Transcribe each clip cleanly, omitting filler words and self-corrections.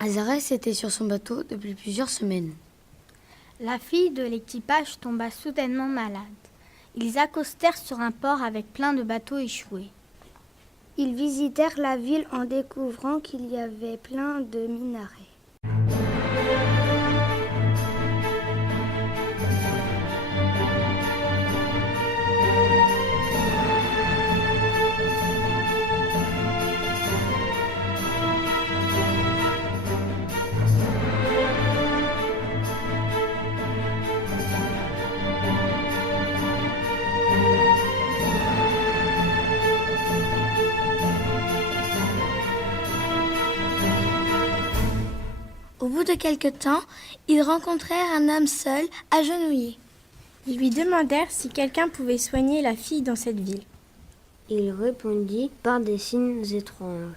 Azarès était sur son bateau depuis plusieurs semaines. La fille de l'équipage tomba soudainement malade. Ils accostèrent sur un port avec plein de bateaux échoués. Ils visitèrent la ville en découvrant qu'il y avait plein de minarets. Au bout de quelque temps, ils rencontrèrent un homme seul, agenouillé. Ils lui demandèrent si quelqu'un pouvait soigner la fille dans cette ville. Il répondit par des signes étranges.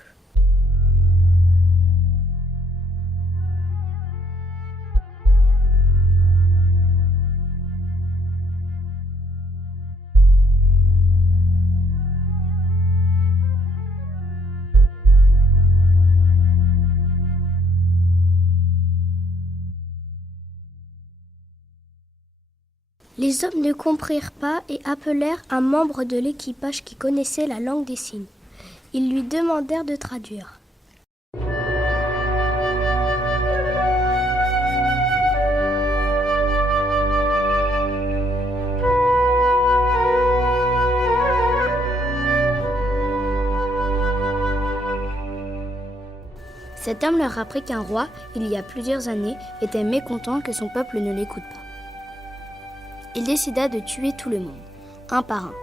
Les hommes ne comprirent pas et appelèrent un membre de l'équipage qui connaissait la langue des signes. Ils lui demandèrent de traduire. Cet homme leur apprit qu'un roi, il y a plusieurs années, était mécontent que son peuple ne l'écoute pas. Il décida de tuer tout le monde, un par un.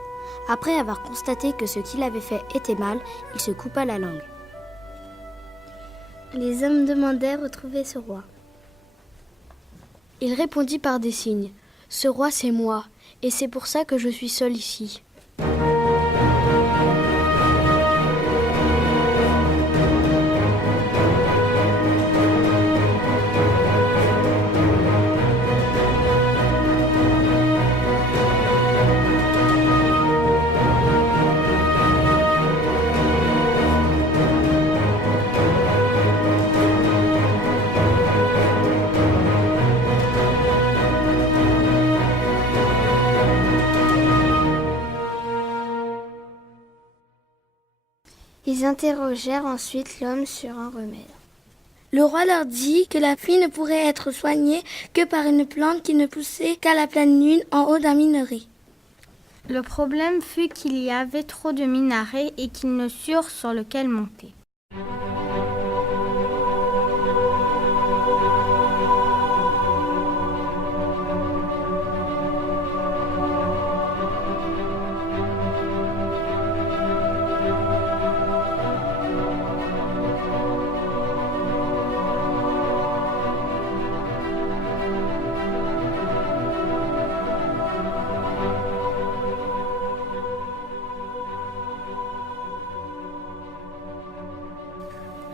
Après avoir constaté que ce qu'il avait fait était mal, il se coupa la langue. Les hommes demandèrent où trouver ce roi. Il répondit par des signes. « Ce roi, c'est moi, et c'est pour ça que je suis seul ici. » Ils interrogèrent ensuite l'homme sur un remède. Le roi leur dit que la fille ne pourrait être soignée que par une plante qui ne poussait qu'à la pleine lune en haut d'un minaret. Le problème fut qu'il y avait trop de minarets et qu'ils ne surent sur lequel monter.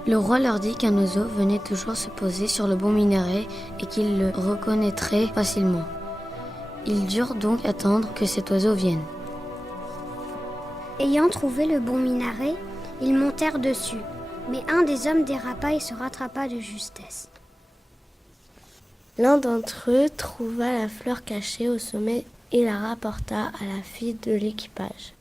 Le roi leur dit qu'un oiseau venait toujours se poser sur le bon minaret et qu'ils le reconnaîtraient facilement. Ils durent donc attendre que cet oiseau vienne. Ayant trouvé le bon minaret, ils montèrent dessus, mais un des hommes dérapa et se rattrapa de justesse. L'un d'entre eux trouva la fleur cachée au sommet et la rapporta à la fille de l'équipage.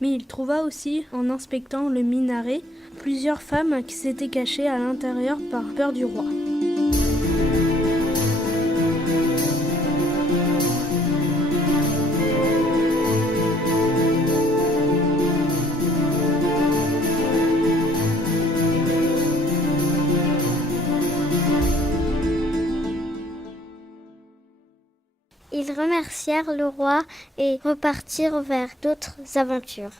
Mais il trouva aussi, en inspectant le minaret, plusieurs femmes qui s'étaient cachées à l'intérieur par peur du roi. Ils remercièrent le roi et repartirent vers d'autres aventures.